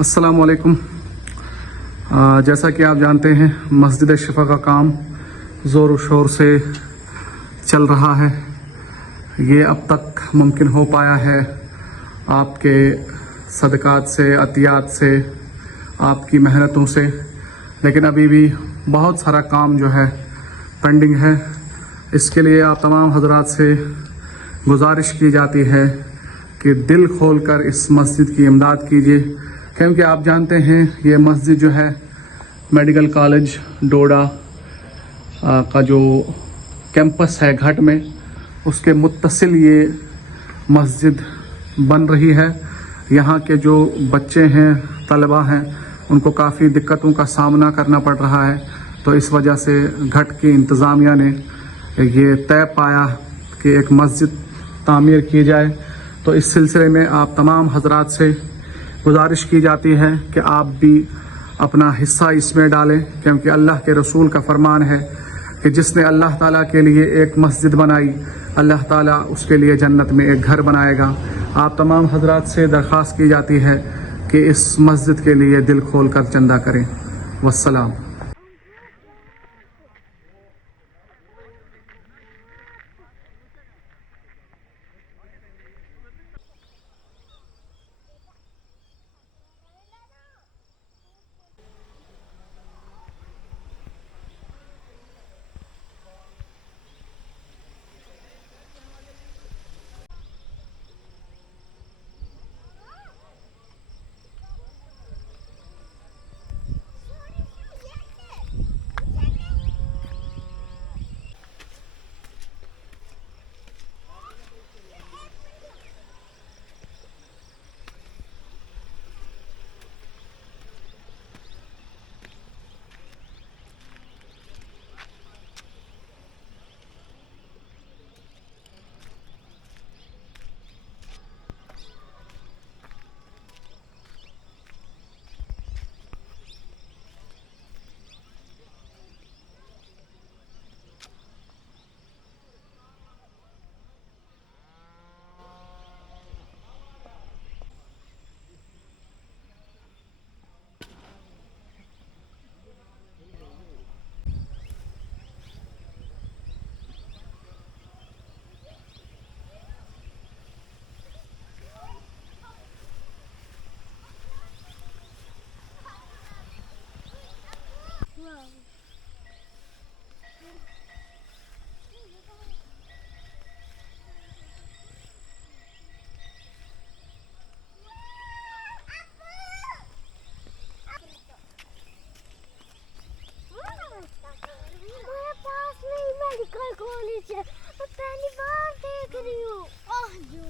अस्सलामुअलैकुम। जैसा कि आप जानते हैं मस्जिद शिफा का काम ज़ोर शोर से चल रहा है। ये अब तक मुमकिन हो पाया है आपके सदक़ात से, अतियात से, आपकी मेहनतों से, लेकिन अभी भी बहुत सारा काम जो है पेंडिंग है। इसके लिए आप तमाम हजरात से गुजारिश की जाती है कि दिल खोलकर इस मस्जिद की इमदाद कीजिए, क्योंकि आप जानते हैं ये मस्जिद जो है मेडिकल कॉलेज डोडा का जो कैंपस है घाट में, उसके मुत्तसिल ये मस्जिद बन रही है। यहाँ के जो बच्चे हैं, तलबा हैं, उनको काफ़ी दिक्कतों का सामना करना पड़ रहा है। तो इस वजह से घाट की इंतज़ामिया ने ये तय पाया कि एक मस्जिद तामीर की जाए। तो इस सिलसिले में आप तमाम हजरात से गुजारिश की जाती है कि आप भी अपना हिस्सा इसमें डालें, क्योंकि अल्लाह के रसूल का फरमान है कि जिसने अल्लाह ताला के लिए एक मस्जिद बनाई, अल्लाह ताला उसके लिए जन्नत में एक घर बनाएगा। आप तमाम हजरात से दरख्वास्त की जाती है कि इस मस्जिद के लिए दिल खोल कर चंदा करें। वस्सलाम। मेडिकल कॉलेज है, मैं पहली बार देख रही हूँ।